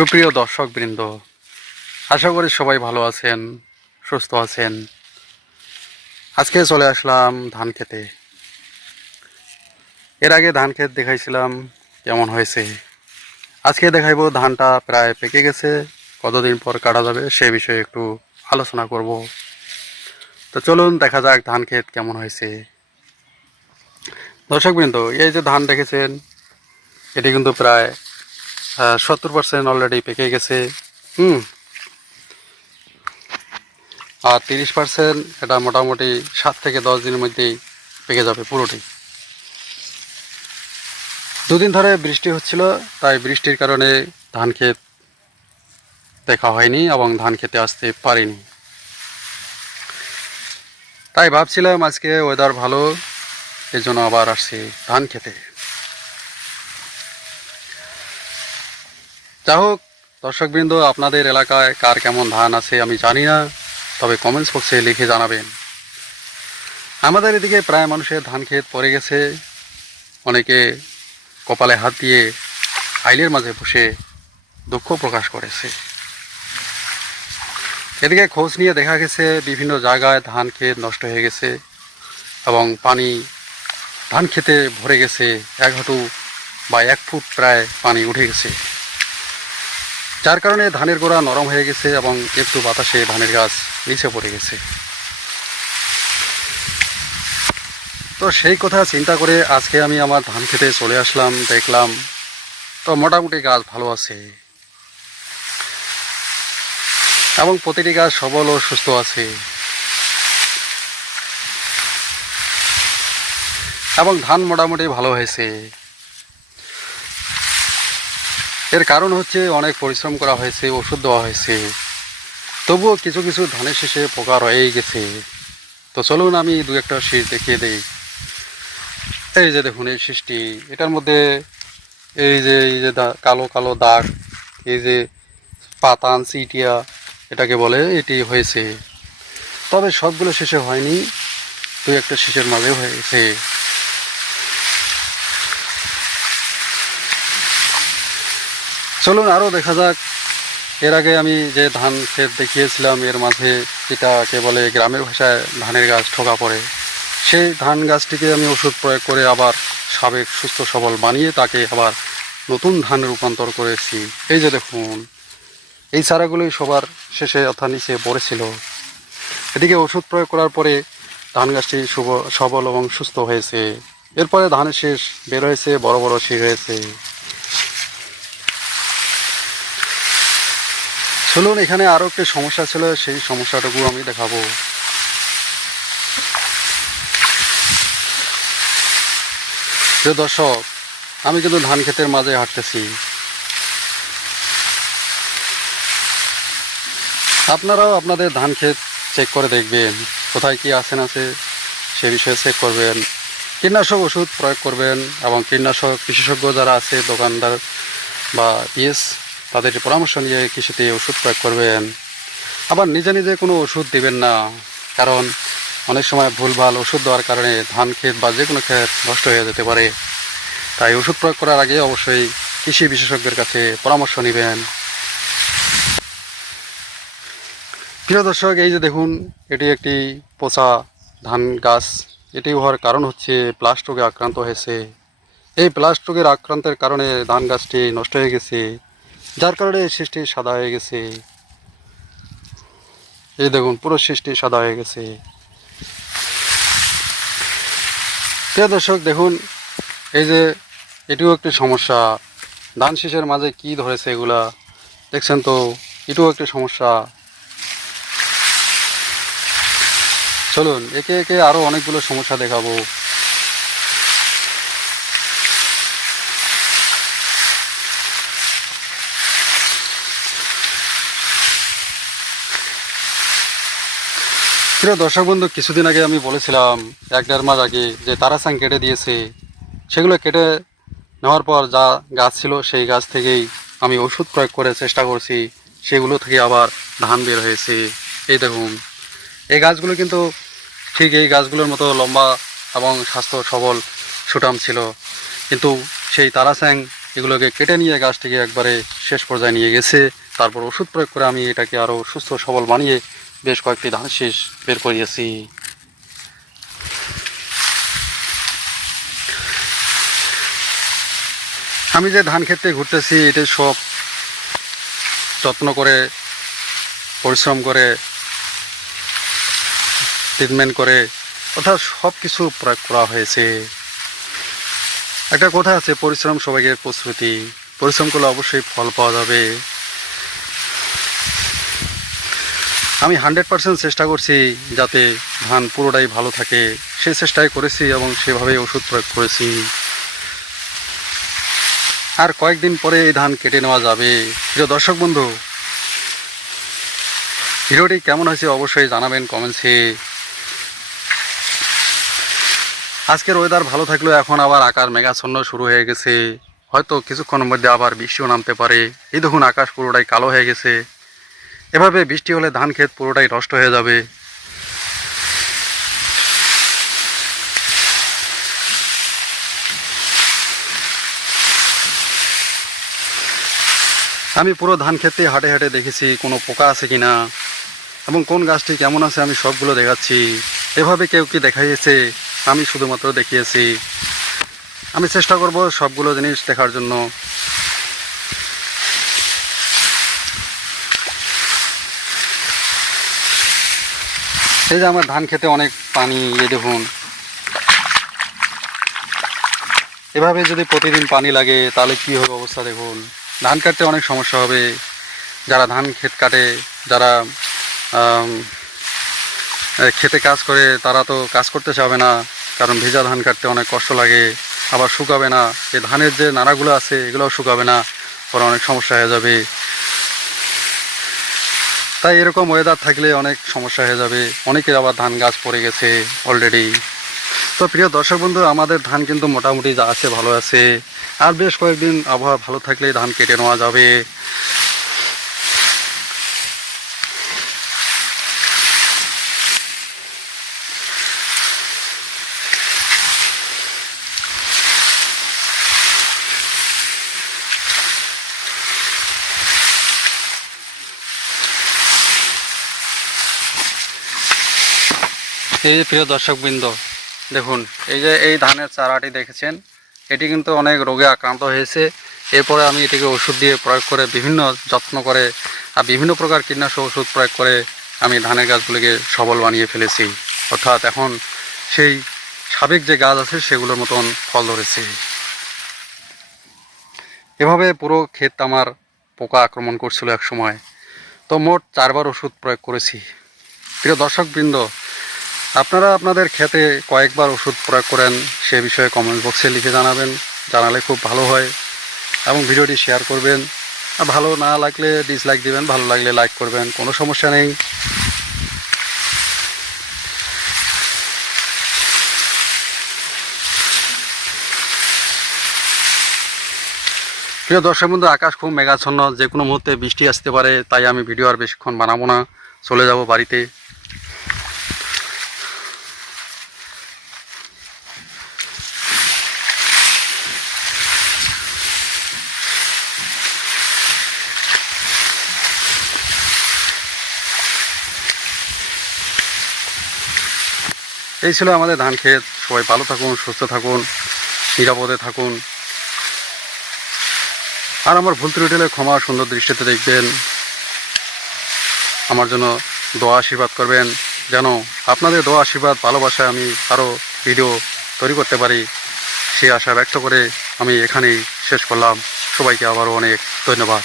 সুপ্রিয় দর্শকবৃন্দ, আশা করি সবাই ভালো আছেন, সুস্থ আছেন। আজকে চলে আসলাম ধান খেতে। এর আগে ধান ক্ষেত দেখাইছিলাম, কেমন হয়েছে। আজকে দেখাইবো ধানটা প্রায় পেকে গেছে, কতদিন পর কাটা যাবে সে বিষয়ে একটু আলোচনা করব। তো চলুন দেখা যাক ধান ক্ষেত কেমন হয়েছে। দর্শকবৃন্দ, এই যে ধান দেখেছেন, এটি কিন্তু প্রায় সত্তর পার্সেন্ট অলরেডি পেকে গেছে। হুম। আর তিরিশ পার্সেন্ট এটা মোটামুটি সাত থেকে দশ দিনের মধ্যেই পেকে যাবে পুরোটি। দুদিন ধরে বৃষ্টি হচ্ছিল, তাই বৃষ্টির কারণে ধান ক্ষেত দেখা হয়নি এবং ধান খেতে আসতে পারিনি। তাই ভাবছিলাম আজকে ওয়েদার ভালো এই জন্য আবার আসছি ধান খেতে যা হোক দর্শকবৃন্দ, আপনাদের এলাকায় কার কেমন ধান আছে আমি জানি না, তবে কমেন্টস বক্সে লিখে জানাবেন। আমাদের এদিকে প্রায় মানুষের ধান ক্ষেত পড়ে গেছে। অনেকে কপালে হাত দিয়ে আইলের মাঝে বসে দুঃখ প্রকাশ করেছে। এদিকে খোঁজ নিয়ে দেখা গেছে, বিভিন্ন জায়গায় ধান ক্ষেত নষ্ট হয়ে গেছে এবং পানি ধান খেতে ভরে গেছে। এক হাঁটু বা এক ফুট প্রায় পানি উঠে গেছে। যার কারণে ধানের গোড়া নরম হয়ে গেছে এবং একটু বাতাসে ধানের গাছ নিচে পড়ে গেছে। তো সেই কথা চিন্তা করে আজকে আমি আমার ধান খেতে চলে আসলাম, দেখলাম তো মোটামুটি গাছ ভালো আছে। এবং প্রতিটি গাছ সবল ও সুস্থ আছে। এবং ধান মোটামুটি ভালো হয়েছে। এর কারণ হচ্ছে অনেক পরিশ্রম করা হয়েছে, ওষুধ দেওয়া হয়েছে। তবুও কিছু কিছু ধানের শেষে পোকা রয়েই গেছে। তো চলুন আমি দু একটা শীষ দেখিয়ে দিই। এই যে দেখুন এই শীষটি, এটার মধ্যে এই যে এই যে কালো কালো দাগ, এই যে পাতান চিটিয়া এটাকে বলে, এটি হয়েছে। তবে সবগুলো শেষে হয়নি দুই একটা শীষের মাঝে হয়েছে। চলুন আরও দেখা যাক। এর আগে আমি যে ধান ক্ষেত দেখিয়েছিলাম, এর মাঝে যেটাকে বলে গ্রামের ভাষায় ধানের গাছ ঠোকা পড়ে, সেই ধান গাছটিকে আমি ওষুধ প্রয়োগ করে আবার সাবেক সুস্থ সবল বানিয়ে তাকে আবার নতুন ধান রূপান্তর করেছি। এই যে দেখুন, এই চারাগুলোই সবার শেষে অর্থাৎ নিচে পড়েছিল। এদিকে ওষুধ প্রয়োগ করার পরে ধান গাছটি সবল এবং সুস্থ হয়েছে। এরপরে ধানের শেষ বের হয়েছে, বড় বড় শির হয়েছে। চলুন, এখানে আরও একটি সমস্যা ছিল, সেই সমস্যাটুকু আমি দেখাবো। প্রিয় দর্শক, আমি কিন্তু ধান ক্ষেতের মাঝে হাঁটতেছি। আপনারাও আপনাদের ধান ক্ষেত চেক করে দেখবেন, কোথায় কি আছে না আছে, সে বিষয়ে চেক করবেন। কীটনাশক ওষুধ প্রয়োগ করবেন এবং কীটনাশক বিশেষজ্ঞ যারা আছে, দোকানদার বা পিএস তাদের পরামর্শ নিয়ে কৃষিতে ওষুধ প্রয়োগ করবেন। আবার নিজে নিজে কোনো ওষুধ দিবেন না, কারণ অনেক সময় ভুলভাল ওষুধ দেওয়ার কারণে ধান ক্ষেত বা যে কোনো ক্ষেত নষ্ট হয়ে যেতে পারে। তাই ওষুধ প্রয়োগ করার আগে অবশ্যই কৃষি বিশেষজ্ঞের কাছে পরামর্শ নেবেন। প্রিয় দর্শক, এই যে দেখুন, এটি একটি পচা ধান গাছ। এটি হওয়ার কারণ হচ্ছে প্লাস্ট রোগে আক্রান্ত হয়েছে। এই প্লাস্ট রোগের আক্রান্তের কারণে ধান গাছটি নষ্ট হয়ে গেছে। যার কারণে এই সৃষ্টি সাদা হয়ে গেছে। এই দেখুন, পুরো সৃষ্টি সাদা হয়ে গেছে। প্রিয় দর্শক, দেখুন, এই যে এটিও একটি সমস্যা। ধান শীষের মাঝে কি ধরেছে এগুলা, দেখছেন তো, এটিও একটি সমস্যা। চলুন, একে একে আরও অনেকগুলো সমস্যা দেখাবো। প্রিয় দর্শক বন্ধু, কিছুদিন আগে আমি বলেছিলাম, এক দেড় মাস আগে যে তারাসাং কেটে দিয়েছে, সেগুলো কেটে নেওয়ার পর যা গাছ ছিল সেই গাছ থেকেই আমি ওষুধ প্রয়োগ করে চেষ্টা করছি, সেগুলো থেকে আবার ধান বের হয়েছে। এই দেখুন, এই গাছগুলো কিন্তু ঠিক এই গাছগুলোর মতো লম্বা এবং স্বাস্থ্য সবল সুটাম ছিল। কিন্তু সেই তারাস্যাং এগুলোকে কেটে নিয়ে গাছটিকে একবারে শেষ পর্যায়ে নিয়ে গেছে। তারপর ওষুধ প্রয়োগ করে আমি এটাকে আরও সুস্থ সবল বানিয়ে বেশ কয়েকটি ধান শীষ বের করিয়েছি। আমি যে ধান ক্ষেত্রে ঘুরতেছি, এটা সব যত্ন করে, পরিশ্রম করে ট্রিটমেন্ট করে, অর্থাৎ সব কিছু প্রয়োগ করা হয়েছে। একটা কথা আছে, পরিশ্রম সবাইকে প্রস্তুতি। পরিশ্রম করলে অবশ্যই ফল পাওয়া যাবে। আমি হান্ড্রেড পার্সেন্ট চেষ্টা করছি যাতে ধান পুরোটাই ভালো থাকে। সেই চেষ্টাই করেছি এবং সেভাবে ওষুধ প্রয়োগ করেছি। আর কয়েকদিন পরে এই ধান কেটে নেওয়া যাবে। প্রিয় দর্শক বন্ধু, ভিডিওটি কেমন হয়েছে অবশ্যই জানাবেন কমেন্টসে। আজকের ওয়েদার ভালো থাকলেও এখন আবার আকার মেঘাচ্ছন্ন শুরু হয়ে গেছে। হয়তো কিছুক্ষণের মধ্যে আবার বৃষ্টিও নামতে পারে। এই দেখুন আকাশ পুরোটাই কালো হয়ে গেছে। এভাবে বৃষ্টি হলে ধান ক্ষেত পুরোটাই নষ্ট হয়ে যাবে। আমি পুরো ধান ক্ষেতে হাটে হাটে দেখেছি, কোনো পোকা আছে কিনা এবং কোন গাছটি কেমন আছে আমি সবগুলো দেখাচ্ছি। এভাবে কেউ কি দেখাইয়েছে, আমি শুধুমাত্র দেখিয়েছি। আমি চেষ্টা করব সবগুলো জিনিস দেখার জন্য। এই যে আমার ধান খেতে অনেক পানি, এই দেখুন। এভাবে যদি প্রতিদিন পানি লাগে, তাহলে কি হবে অবস্থা দেখুন। ধান কাটতে অনেক সমস্যা হবে। যারা ধান ক্ষেত কাটে, যারা খেতে কাজ করে, তারা তো কাজ করতে চাবে না, কারণ ভেজা ধান কাটতে অনেক কষ্ট লাগে, আবার শুকাবে না। এই ধানের যে নাড়াগুলো আছে, এগুলোও শুকাবে না পরে অনেক সমস্যা হয়ে যাবে। তাই এরকম ওয়েদার থাকলে অনেক সমস্যা হয়ে যাবে। অনেকের আবার ধান গাছ পড়ে গেছে অলরেডি তো প্রিয় দর্শক বন্ধু, আমাদের ধান কিন্তু মোটামুটি যা আছে ভালো আছে। আর বেশ কয়েকদিন আবহাওয়া ভালো থাকলে ধান কেটে নেওয়া যাবে। এই যে প্রিয় দর্শকবৃন্দ, দেখুন, এই যে এই ধানের চারাটি দেখেছেন, এটি কিন্তু অনেক রোগে আক্রান্ত হয়েছে। এরপরে আমি এটিকে ওষুধ দিয়ে প্রয়োগ করে বিভিন্ন যত্ন করে আর বিভিন্ন প্রকার কীটনাশক ওষুধ প্রয়োগ করে আমি ধানের গাছগুলিকে সবল বানিয়ে ফেলেছি। অর্থাৎ এখন সেই সাবেক যে গাছ আছে, সেগুলোর মতন ফল ধরেছে। এভাবে পুরো ক্ষেত আমার পোকা আক্রমণ করছিল এক সময় তো মোট চারবার ওষুধ প্রয়োগ করেছি। প্রিয় দর্শকবৃন্দ আপনারা আপনাদের ক্ষেতে কয়েকবার ওষুধ প্রয়োগ করেন, সে বিষয়ে কমেন্ট বক্সে লিখে জানাবেন, জানালে খুব ভালো হয়। এবং ভিডিওটি শেয়ার করবেন। ভালো না লাগলে ডিসলাইক দিবেন, ভালো লাগলে লাইক করবেন, কোনো সমস্যা নেই। প্রিয় দর্শক বন্ধু, আকাশ খুব মেঘাচ্ছন্ন যে কোনো মুহূর্তে বৃষ্টি আসতে পারে, তাই আমি ভিডিও আর বেশিক্ষণ বানাবো না। চলে যাব বাড়িতে। এই ছিল আমাদের ধান ক্ষেত। সবাই ভালো থাকুন, সুস্থ থাকুন, নিরাপদে থাকুন। আর আমার ভুল ত্রুটি হলে ক্ষমা সুন্দর দৃষ্টিতে দেখবেন। আমার জন্য দোয়া আশীর্বাদ করবেন। যেন আপনাদের দোয়া আশীর্বাদ, ভালোবাসায় আমি আরও ভিডিও তৈরি করতে পারি। সে আশা ব্যক্ত করে আমি এখানেই শেষ করলাম। সবাইকে আবারও অনেক ধন্যবাদ।